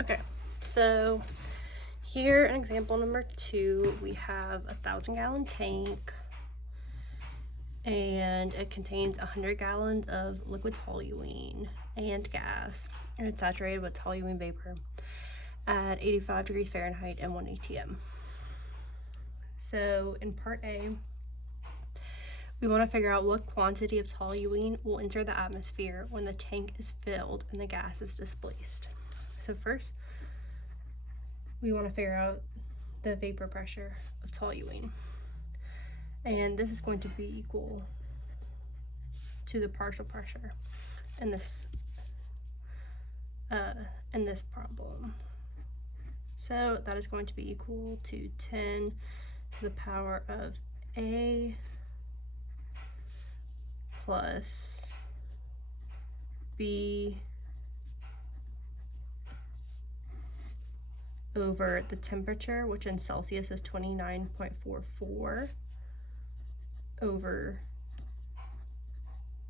Okay, so here in example number 2, we have a 1,000-gallon tank, and it contains 100 gallons of liquid toluene and gas, and it's saturated with toluene vapor at 85 degrees Fahrenheit and 1 atm. So in part A, we want to figure out what quantity of toluene will enter the atmosphere when the tank is filled and the gas is displaced. So first, we want to figure out the vapor pressure of toluene. And this is going to be equal to the partial pressure in this problem. So that is going to be equal to 10 to the power of A plus B over the temperature, which in Celsius is 29.44, over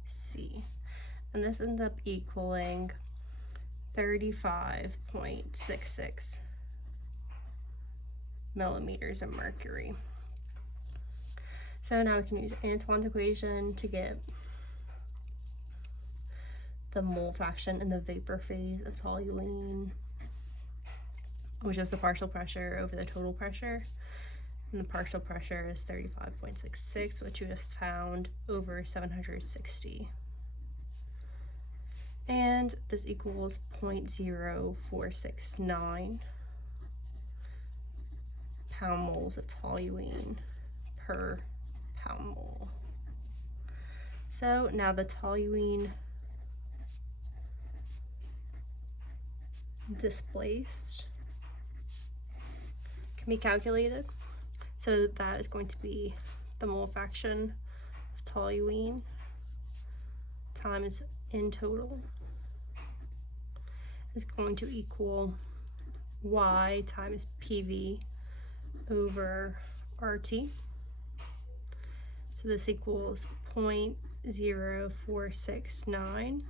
C. And this ends up equaling 35.66 millimeters of mercury. So now we can use Antoine's equation to get the mole fraction in the vapor phase of toluene, which is the partial pressure over the total pressure. And the partial pressure is 35.66, which we just found, over 760. And this equals 0.0469 pound moles of toluene per pound mole. So now the toluene displaced can be calculated. So that is going to be the mole fraction of toluene times in total is going to equal Y times PV over RT. So this equals 0.0469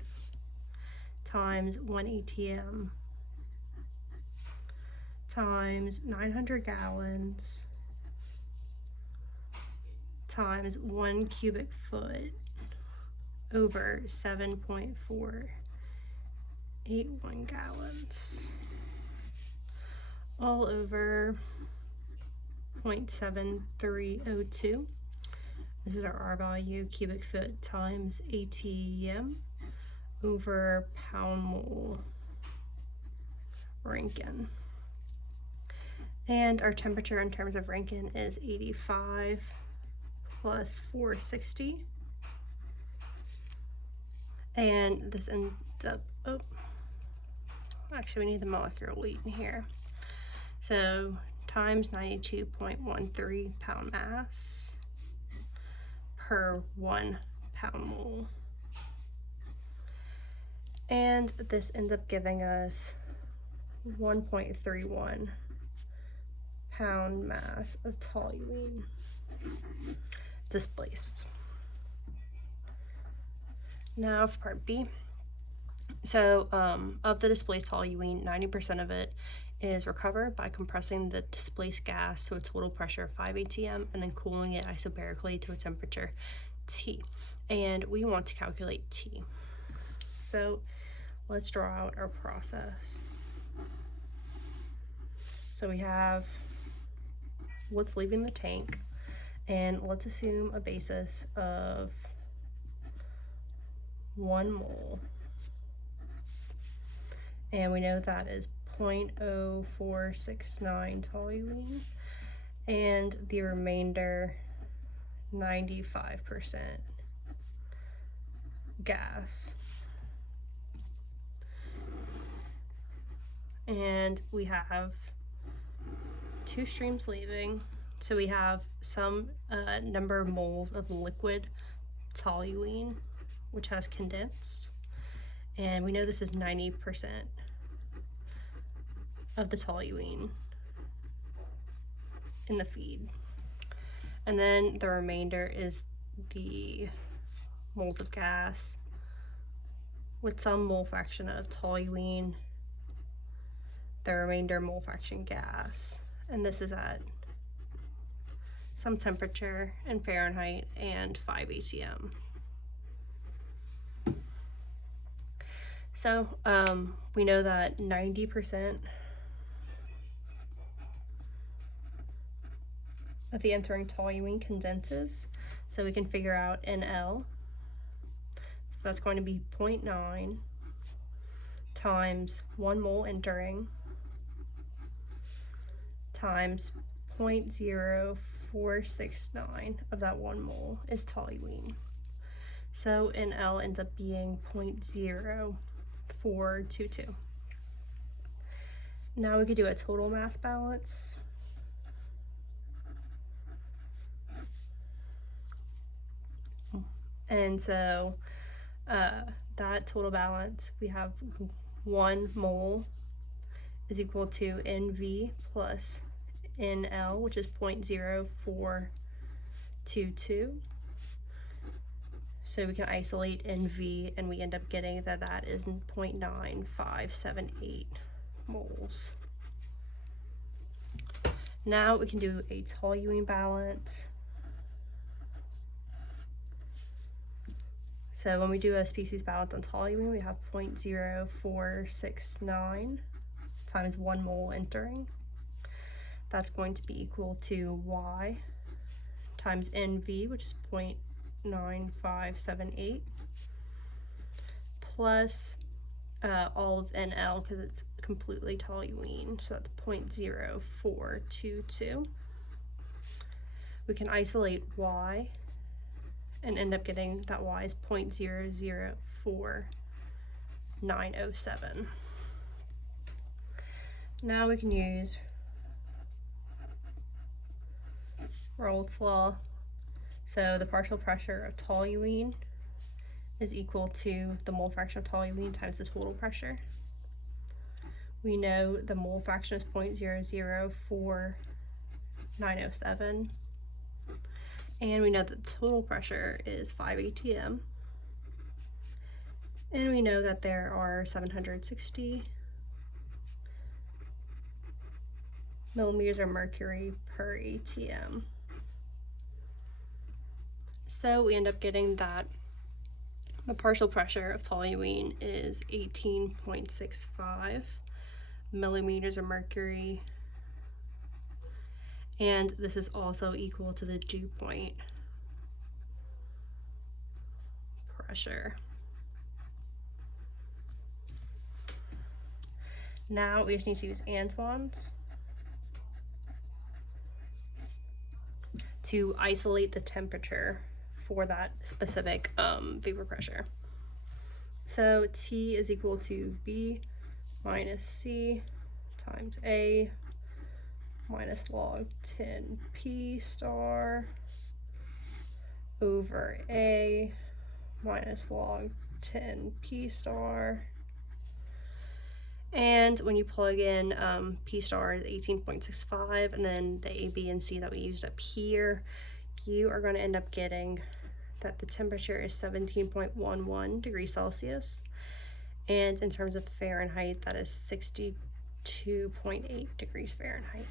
times 1 atm times 900 gallons times 1 cubic foot over 7.481 gallons, all over 0.7302. This is our R value, cubic foot times ATM over pound mole Rankine. And our temperature in terms of Rankine is 85 plus 460. And this ends up, actually we need the molecular weight in here. So times 92.13 pound mass per 1 pound mole. And this ends up giving us 1.31 pound mass of toluene displaced. Now for part B. So of the displaced toluene, 90% of it is recovered by compressing the displaced gas to a total pressure of 5 atm and then cooling it isobarically to a temperature T. And we want to calculate T. So let's draw out our process. So we have what's leaving the tank, and let's assume a basis of 1 mole. And we know that is 0.0469 toluene, and the remainder 95% gas. And we have 2 streams leaving, so we have some number of moles of liquid toluene, which has condensed, and we know this is 90% of the toluene in the feed. And then the remainder is the moles of gas with some mole fraction of toluene the remainder mole fraction gas. And this is at some temperature in Fahrenheit and 5 atm. So we know that 90% of the entering toluene condenses, so we can figure out NL. So that's going to be 0.9 times 1 mole entering times 0.0469 of that 1 mole is toluene. So NL ends up being 0.0422. Now we could do a total mass balance. And so that total balance, we have 1 mole is equal to NV plus NL, which is 0.0422. So we can isolate NV, and we end up getting that that is 0.9578 moles. Now we can do a toluene balance. So when we do a species balance on toluene, we have 0.0469 times 1 mole entering. That's going to be equal to Y times NV, which is 0.9578, plus all of NL, because it's completely toluene, so that's 0.0422. We can isolate Y and end up getting that Y is 0.004907. Now we can use Raoult's law. So the partial pressure of toluene is equal to the mole fraction of toluene times the total pressure. We know the mole fraction is 0.004907. And we know that the total pressure is 5 atm. And we know that there are 760 millimeters of mercury per atm. So we end up getting that the partial pressure of toluene is 18.65 millimeters of mercury. And this is also equal to the dew point pressure. Now we just need to use Antoine's to isolate the temperature for that specific vapor pressure. So T is equal to B minus C times A minus log 10 P star over A minus log 10 P star. And when you plug in P star is 18.65, and then the A, B, and C that we used up here, you are going to end up getting that the temperature is 17.11 degrees Celsius. And in terms of Fahrenheit, that is 62.8 degrees Fahrenheit.